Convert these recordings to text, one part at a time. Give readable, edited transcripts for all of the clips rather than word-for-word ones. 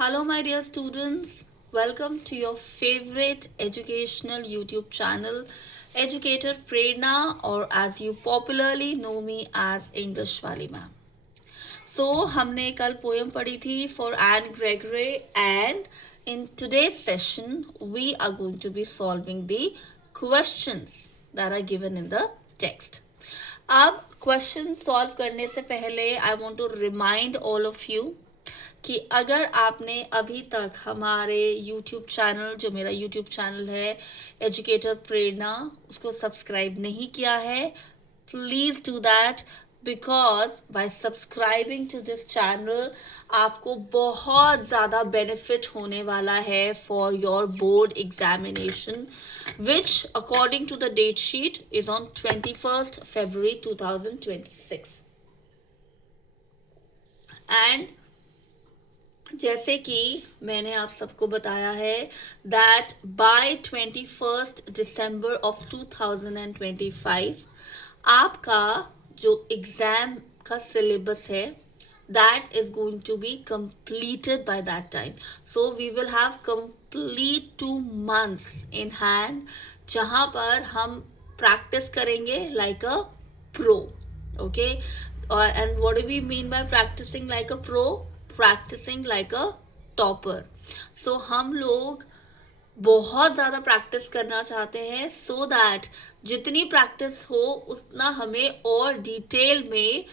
Hello, my dear students. Welcome to your favorite educational YouTube channel, Educator Prerna, or as you popularly know me as English Wali Ma'am. So, हमने कल poem पढ़ी थी for Anne Gregory, and in today's session, we are going to be solving the questions that are given in the text. अब question solve करने से पहले I want to remind all of you कि अगर आपने अभी तक हमारे YouTube चैनल, जो मेरा YouTube चैनल है एजुकेटर प्रेरणा, उसको सब्सक्राइब नहीं किया है, please do that because by subscribing to this channel आपको बहुत ज़्यादा बेनिफिट होने वाला है for your board examination which according to the date sheet is on 21st February 2026 and जैसे कि मैंने आप सबको बताया है that bye 21st December of 2025 आपका जो एग्जाम का सिलेबस है that is going to be completed by that time. So we will have complete 2 months in hand जहाँ पर हम practice करेंगे like a pro. Okay, and what do we mean by practicing like a pro? Practicing like a topper. So हम लोग बहुत ज़्यादा practice करना चाहते हैं so that जितनी प्रैक्टिस हो उतना हमें और डिटेल में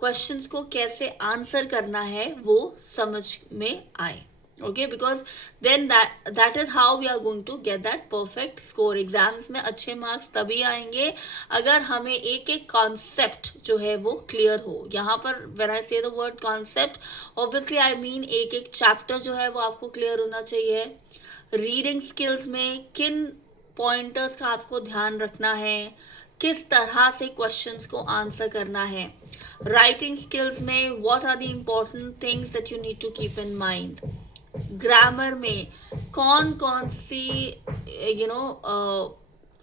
क्वेश्चंस को कैसे आंसर करना है वो समझ में आए. Okay, because then that is how we are going to get that perfect score. Exams में अच्छे मार्क्स तभी आएंगे अगर हमें एक एक कॉन्सेप्ट जो है वो क्लियर हो. यहाँ पर व्हेन आई से the word concept, obviously I mean एक एक चैप्टर जो है वो आपको क्लियर होना चाहिए. रीडिंग स्किल्स में किन पॉइंटर्स का आपको ध्यान रखना है, किस तरह से क्वेश्चंस को आंसर करना है. राइटिंग स्किल्स में what are the important things that you need to keep in mind. Grammar में कौन कौन सी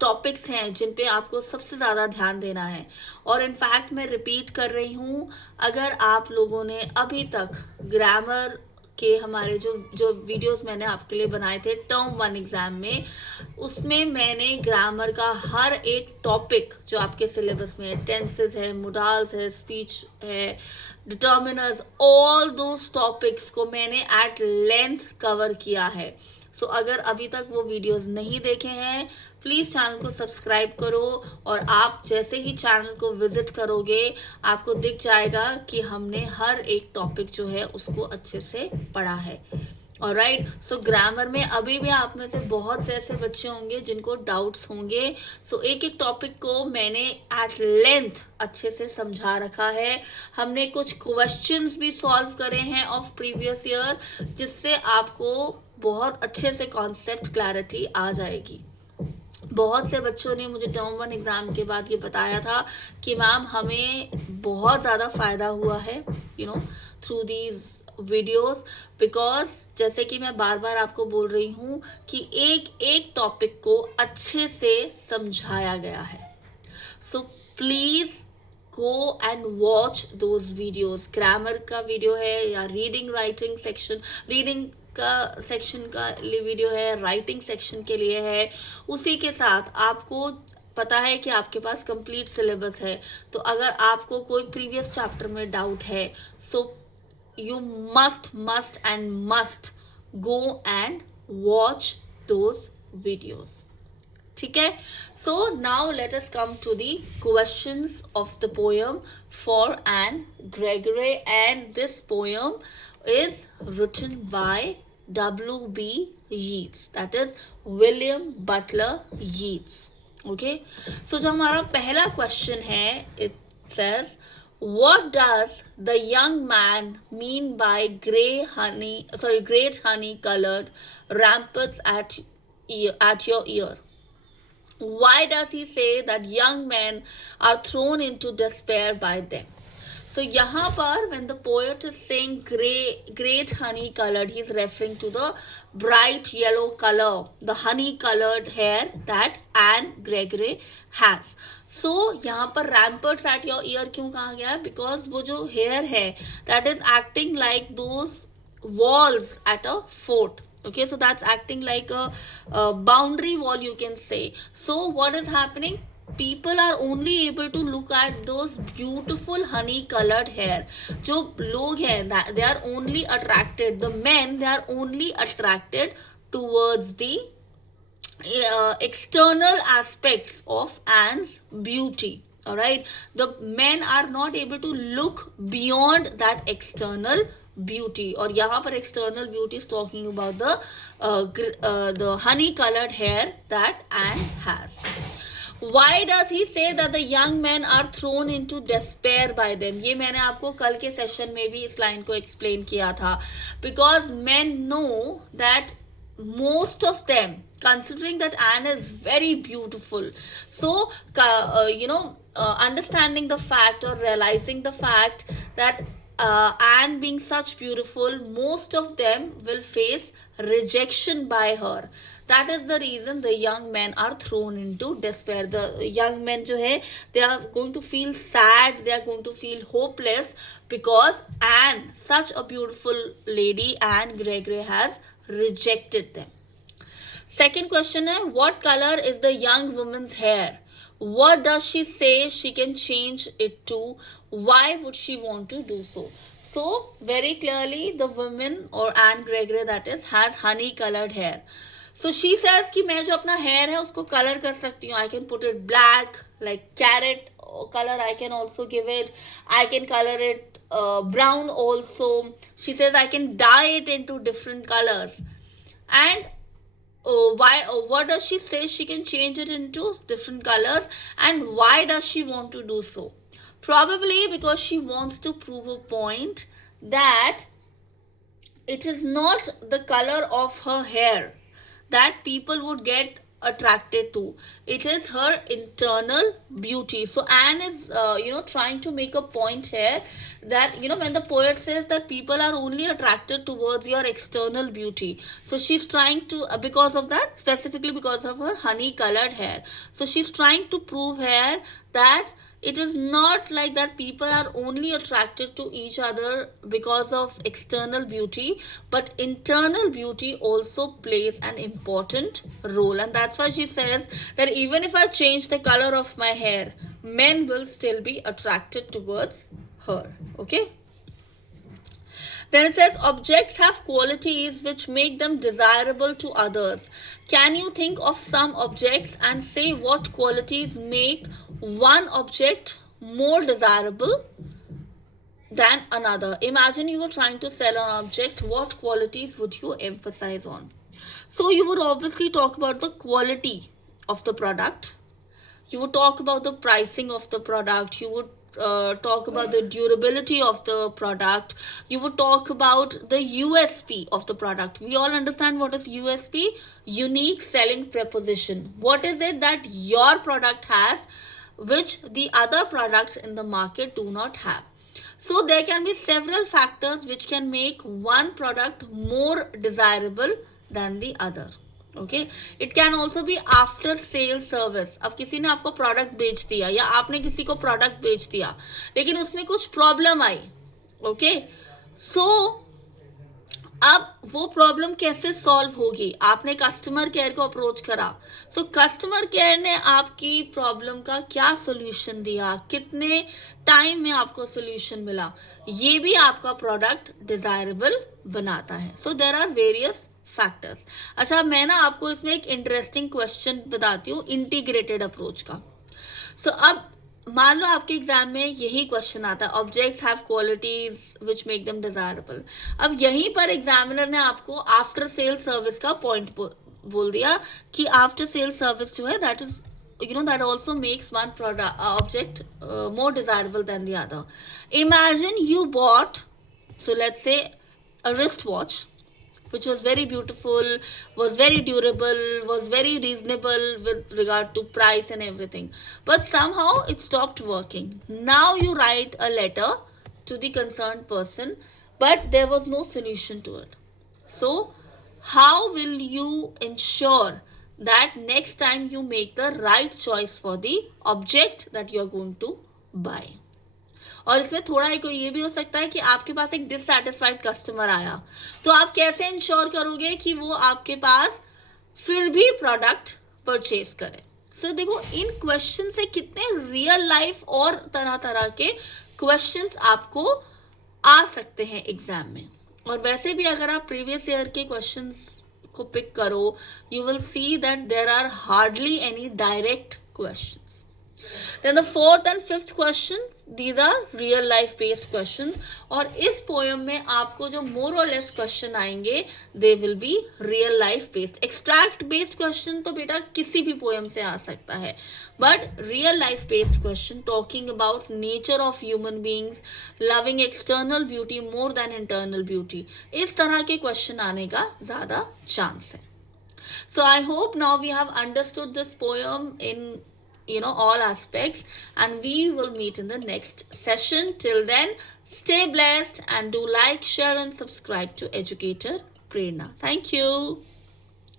टॉपिक्स हैं जिन पे आपको सबसे ज़्यादा ध्यान देना है. और इनफैक्ट मैं रिपीट कर रही हूँ, अगर आप लोगों ने अभी तक ग्रामर के हमारे जो वीडियोस मैंने आपके लिए बनाए थे टर्म 1 एग्जाम में, उसमें मैंने ग्रामर का हर एक टॉपिक जो आपके सिलेबस में है, टेंसेस है, मोडाल्स है, स्पीच है, डिटर्मिनर्स, ऑल दोस टॉपिक्स को मैंने एट लेंथ कवर किया है. सो अगर अभी तक वो वीडियोस नहीं देखे हैं, प्लीज़ चैनल को सब्सक्राइब करो और आप जैसे ही चैनल को विजिट करोगे आपको दिख जाएगा कि हमने हर एक टॉपिक जो है उसको अच्छे से पढ़ा है. ऑलराइट, सो ग्रामर में अभी भी आप में से बहुत से ऐसे बच्चे होंगे जिनको डाउट्स होंगे. सो एक एक टॉपिक को मैंने एट लेंथ अच्छे से समझा रखा है. हमने कुछ क्वेश्चंस भी सॉल्व करे हैं ऑफ प्रीवियस ईयर जिससे आपको बहुत अच्छे से कॉन्सेप्ट क्लैरिटी आ जाएगी. बहुत से बच्चों ने मुझे टर्म 1 एग्ज़ाम के बाद ये बताया था कि मैम हमें बहुत ज़्यादा फ़ायदा हुआ है थ्रू दीज वीडियोस, बिकॉज जैसे कि मैं बार बार आपको बोल रही हूँ कि एक एक टॉपिक को अच्छे से समझाया गया है. So please go and watch those videos. Grammar का वीडियो है या रीडिंग राइटिंग सेक्शन, रीडिंग का सेक्शन का वीडियो है, राइटिंग सेक्शन के लिए है. उसी के साथ आपको पता है कि आपके पास कंप्लीट सिलेबस है, तो अगर आपको कोई प्रीवियस चैप्टर में डाउट है सो you must go and watch those videos. ठीक है. So now let us come to the questions of the poem for Anne Gregory, and this poem is written by W.B. Yeats, that is William Butler Yeats. Okay, so जो हमारा पहला question है, it says, what does the young man mean by great honey colored ramparts at your ear? Why does he say that young men are thrown into despair by them? So यहाँ पर when the poet is saying great honey colored, he is referring to the bright yellow color, the honey colored hair that Anne Gregory has. So यहाँ पर ramparts at your ear क्यों कहा गया है? Because वो जो hair है that is acting like those walls at a fort. Okay, so that's acting like a boundary wall, you can say. So what is happening? People are only able to look at those beautiful honey colored hair. जो लोग हैं, they are only attracted, the men, they are only attracted towards the external aspects of Anne's beauty. All right, the men are not able to look beyond that external beauty. और यहाँ पर external beauty is talking about the honey colored hair that Anne has. Why does he say that the young men are thrown into despair by them? ये मैंने आपको कल के session में भी इस लाइन को एक्सप्लेन किया था. Because men know that most of them, considering that Anne is very beautiful, so understanding the fact or realizing the fact that Anne being such beautiful, most of them will face rejection by her. That is the reason the young men are thrown into despair. The young men जो है, they are going to feel sad, they are going to feel hopeless, because Anne, such a beautiful lady, Anne Gregory, has rejected them. Second question है, what color is the young woman's hair? What does she say she can change it to? Why would she want to do so? So very clearly the woman, or Anne Gregory that is, has honey colored hair. So she says कि मैं जो अपना hair है उसको color कर सकती हूँ. I can put it black, like carrot color. I can also give it, I can color it brown also. She says I can dye it into different colors. And what does she say she can change it into different colors, and why does she want to do so? Probably because she wants to prove a point that it is not the color of her hair that people would get attracted to. It is her internal beauty. So Anne is trying to make a point here that when the poet says that people are only attracted towards your external beauty, so she's trying to, because of that, specifically because of her honey colored hair, so she's trying to prove here that it is not like that people are only attracted to each other because of external beauty, but internal beauty also plays an important role. And that's why she says that even if I change the color of my hair, men will still be attracted towards her. Okay. Then it says objects have qualities which make them desirable to others. Can you think of some objects and say what qualities make one object more desirable than another? Imagine you were trying to sell an object. What qualities would you emphasize on? So you would obviously talk about the quality of the product. You would talk about the pricing of the product. You would talk about the durability of the product. You would talk about the USP of the product. We all understand what is USP, unique selling proposition. What is it that your product has which the other products in the market do not have? So there can be several factors which can make one product more desirable than the other. Okay, it can also be after sale service. अब किसी ने आपको product बेच दिया या आपने किसी को प्रोडक्ट बेच दिया, लेकिन उसमें कुछ प्रॉब्लम आई. ओके, सो अब वो प्रॉब्लम कैसे सॉल्व होगी? आपने कस्टमर केयर को अप्रोच करा. सो कस्टमर केयर ने आपकी प्रॉब्लम का क्या सोल्यूशन दिया, कितने टाइम में आपको सोल्यूशन मिला, ये भी आपका प्रोडक्ट डिजायरेबल बनाता है. So there are various factors. अच्छा, मैं ना आपको इसमें एक इंटरेस्टिंग क्वेश्चन बताती हूँ इंटीग्रेटेड अप्रोच का. सो अब मान लो आपके एग्जाम में यही क्वेश्चन आता है, objects have qualities which make them desirable. अब यहीं पर एग्जामिनर ने आपको आफ्टर सेल सर्विस का पॉइंट बोल दिया कि आफ्टर सेल सर्विस जो है that is that also makes one product object more desirable than the other. Imagine you bought, so let's say, a wristwatch which was very beautiful, was very durable, was very reasonable with regard to price and everything, but somehow it stopped working. Now you write a letter to the concerned person, but there was no solution to it. So how will you ensure that next time you make the right choice for the object that you are going to buy? और इसमें थोड़ा एक ये भी हो सकता है कि आपके पास एक डिससैटिस्फाइड कस्टमर आया, तो आप कैसे इंश्योर करोगे कि वो आपके पास फिर भी प्रोडक्ट परचेज करे। सो देखो, इन क्वेश्चन से कितने रियल लाइफ और तरह तरह के क्वेश्चंस आपको आ सकते हैं एग्जाम में। और वैसे भी अगर आप प्रीवियस ईयर के क्वेश्चंस को पिक करो, you will see that there are hardly any direct questions. Then the fourth and fifth questions, these are real life based questions. और इस पोएम में आपको जो more or less question आएंगे, they will be real life based. Extract based question तो बेटा किसी भी पोएम से आ सकता है, but real life based question talking about nature of human beings, loving external beauty more than internal beauty, इस तरह के question आने का ज़्यादा chance है. So I hope now we have understood this poem in all aspects, and we will meet in the next session. Till then, stay blessed and do like, share and subscribe to Educator Prerna. Thank you.